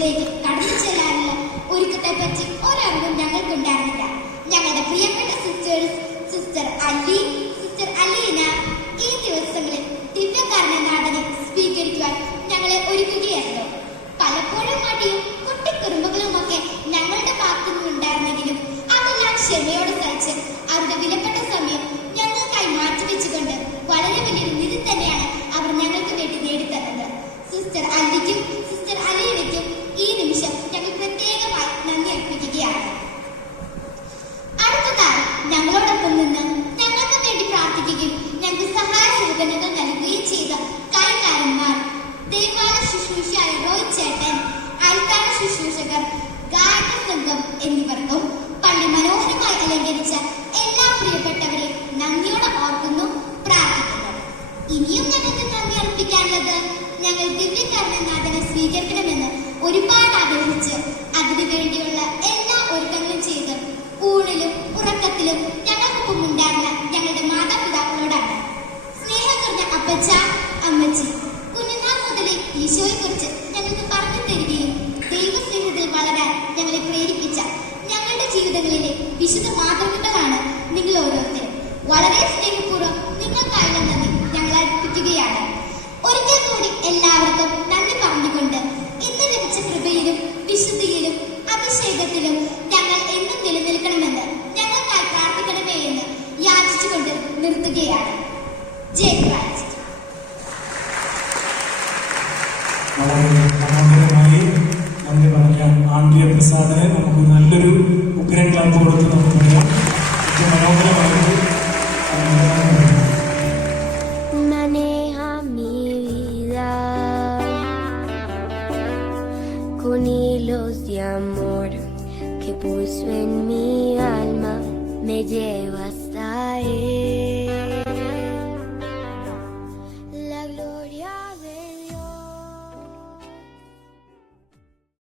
നിമിഷത്തിലേക്ക് കടന്നു ചെല്ലാനുള്ള ഒരുക്കത്തെ പറ്റി ഒരറിവും ഞങ്ങൾക്കുണ്ടായിരുന്നില്ല. ഞങ്ങളുടെ പ്രിയപ്പെട്ട സിസ്റ്റർ അലീന ഈ ദിവസങ്ങളിൽ ദിവ്യകാരുണ്യനാഥനെ സ്വീകരിക്കുവാൻ ഞങ്ങളെ ഒരുക്കുകയായിരുന്നു. പലപ്പോഴും മടിയും കുട്ടിക്കുറുമ്പുകളുമൊക്കെ ഞങ്ങളുടെ ഭാഗത്തു നിന്നുണ്ടായിരുന്നെങ്കിലും അതെല്ലാം ക്ഷമയോടെ സഹിച്ച് അവരുടെ വിലപ്പെട്ട സമയം ഞങ്ങൾക്കായി മാറ്റിവെച്ചുകൊണ്ട് വളരെ വലിയൊരു നിധി തന്നെയാണ് അവർ ഞങ്ങൾക്ക് വേണ്ടി നേടിത്തന്നത്. സിസ്റ്റർ അല്ലിക്കും സിസ്റ്റർ അലീനയ്ക്കും ഈ നിമിഷം ഞങ്ങൾ പ്രത്യേകമായി നന്ദി അർപ്പിക്കുകയാണ്. അടുത്തതായി ഞങ്ങളോടൊപ്പം നിന്ന് ഞങ്ങൾക്ക് വേണ്ടി പ്രാർത്ഥിക്കുകയും ഞങ്ങൾക്ക് സഹായ സൂചനകൾ നൽകുകയും ചെയ്ത കൈകാരന്മാർ, ദേവാലയ ശുശ്രൂഷയായ റോയ് ചേട്ടൻ, അൽത്താര ശുശ്രൂഷകർ, ഗായക സംഘം എന്നിവർക്കും പള്ളി മനോഹരമായി അലങ്കരിച്ച എല്ലാ പ്രിയപ്പെട്ടവരെയും നന്ദിയോടെ ഓർക്കുന്നു, പ്രാർത്ഥിക്കുന്നു. ഇനിയും ഞങ്ങൾക്ക് നന്ദി അർപ്പിക്കാനുള്ളത് ഞങ്ങൾ ദിവ്യകാരുണ്യനാഥനെ സ്വീകരിക്കണമെന്ന് ഒരുപാട് ആഗ്രഹിച്ച് അതിനു വേണ്ടിയുള്ള എല്ലാ ഒരുക്കങ്ങളും ചെയ്ത് ഊണിലും ഉറക്കത്തിലും ഞങ്ങൾക്കൊപ്പം ഉണ്ടായിരുന്ന ഞങ്ങളുടെ മാതാപിതാക്കളോടാണ്. സ്നേഹം നിറഞ്ഞ അപ്പച്ച, അമ്മച്ചി, കുഞ്ഞുനാൾ മുതലേ ഈശോയെ കുറിച്ച് ഞങ്ങൾക്ക് പറഞ്ഞു തരികയും ദൈവസ്നേഹത്തിൽ വളരാൻ ഞങ്ങളെ പ്രേരിപ്പിച്ച ഞങ്ങളുടെ ജീവിതങ്ങളിലെ വിശുദ്ധ മാതൃകകളാണ് നിങ്ങൾ ഓരോരുത്തരും. വളരെ സ്നേഹപൂർവ്വം നിങ്ങൾക്കായുള്ള നന്ദി ഞങ്ങൾ അർപ്പിക്കുകയാണ്. ഒരിക്കൽ കൂടി എല്ലാവർക്കും നന്ദി പറഞ്ഞുകൊണ്ട് ഇന്ന് ലഭിച്ച കൃപയിലും വിശുദ്ധിയിലും അഭിഷേകത്തിലും ഞങ്ങൾ എന്നും നിലനിൽക്കണമെന്ന് ഞങ്ങൾക്കായി പ്രാർത്ഥിക്കണമേ എന്ന് യാചിച്ചുകൊണ്ട് നിർത്തുകയാണ്. ജയ് ക്രൈസ്റ്റ്. വളരെ മനോഹരമായി നന്ദി പറഞ്ഞ ആൻഡ്രിയ പ്രസാദിനെ നമുക്ക് നല്ലൊരു ഉഗ്രൻ ക്ലാപ്പ് കൊടുത്ത് നമുക്ക് പറയാം. മനോഹരമായിട്ട് maneja mi vida con hilos de amor que puso en mi alma, me lleva hasta él.